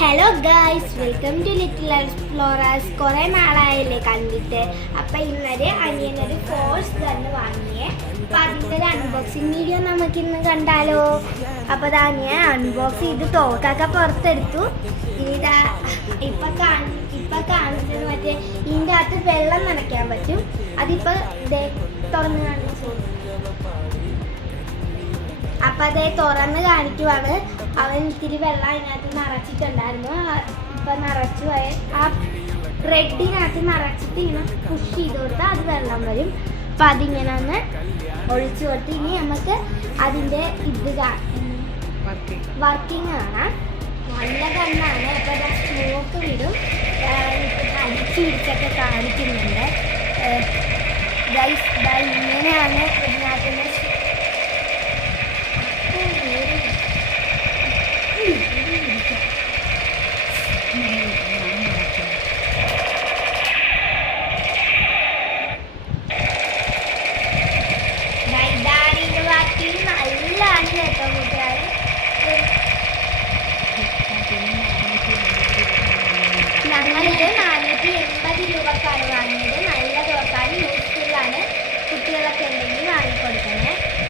Hello guys, welcome to little explorers. കുറേ നാളായില്ലേ കണ്ടിട്ട്. അപ്പം ഇന്നലെ അനിയനൊരു ഫോഴ്സ് ഗണ്ണ് വാങ്ങിയേ. അപ്പം അതിൻ്റെ ഒരു അൺബോക്സിങ് വീഡിയോ നമുക്കിന്ന് കണ്ടാലോ. അപ്പോൾ അത് അനിയൻ അൺബോക്സ് ചെയ്ത് തോക്കൊക്കെ പുറത്തെടുത്തു. ഇതാ ഇപ്പം കാണിച്ചത് മറ്റേ ഇതിൻ്റെ അകത്ത് വെള്ളം നനയ്ക്കാൻ പറ്റും. അതിപ്പോൾ തുറന്ന് കാണിച്ചു. അപ്പം അതേ തുറന്ന് കാണിക്കുവാണ്. അവൻ ഇത്തിരി വെള്ളം അതിനകത്ത് നിറച്ചിട്ടുണ്ടായിരുന്നു. ഇപ്പം നിറച്ചു പോയ ആ ബ്രെഡിനകത്ത് നിറച്ചിട്ട് ഇങ്ങനെ പുഷ് ചെയ്ത് കൊടുത്താൽ അത് വെള്ളം വരും. അപ്പം അതിങ്ങനെ ഒന്ന് ഒഴിച്ചു കൊടുത്ത് ഇനി നമുക്ക് അതിൻ്റെ വർക്കിംഗ് കാണാം. നല്ല കണ്ണാണ്. അപ്പം അത് സ്മോക്ക് വിടും. അടിച്ചു പിടിച്ചൊക്കെ കാണിക്കുന്നുണ്ട്. ഇങ്ങനെയാണ്